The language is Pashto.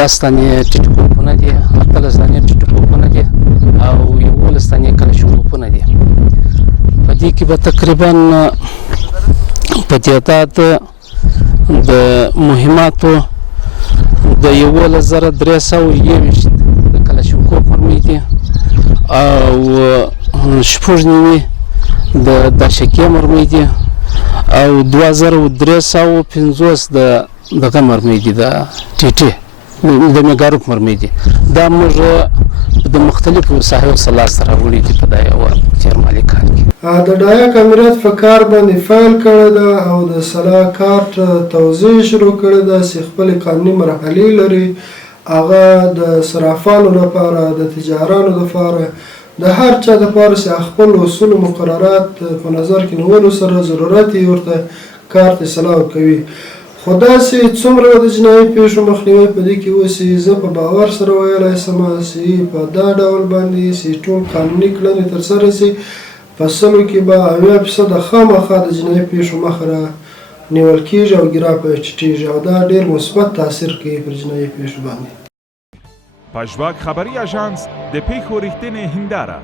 لس دانې ټیټکوپونه دي، 18 دانې ټیټکوپونه دي او 11 دانې کلشینکوفونه دي. په دې کې به تقریبا په تعداد د مهماتو د 11,321 د کلشینکوف مرمۍ دي او 9 د داشکې مرمۍ دي او 2350 د دغه مرمۍ دي، د ټیټي د میګاروک مرمۍ دي. دا موږ د مختلفو ساحو سره سره وړي دي په دا یو تیرمالي کال کې. د ډایک امریت په کار باندې فایل کړی ده او د سلا کارت توزیع شروع کړی ده چې خپل قانوني مرحلې لري. هغه د صرافانو لپاره، د تجارانو لپاره، د هر چا لپاره چې خپل اصول او مقررات په نظر کې نیولو سره ضرورت یې ورته کارت اصلاح کوي. خو داسې څومره د جنایي پیښو مخنیوی په دې کې اوسي، زه په باور سره ویلی شم چې په دا ډول باندې چې ټول قانوني کړنې ترسره شي، په 100 کې به 80% خامخا د جنایي پیښو مخه نیول کېږي او ګیرا په ټیټېږي او دا ډېر مثبت تاثیر کوي پر جنایي پیښو باندې. پژواک خبري اژانس د پیښو رښتینې هنداره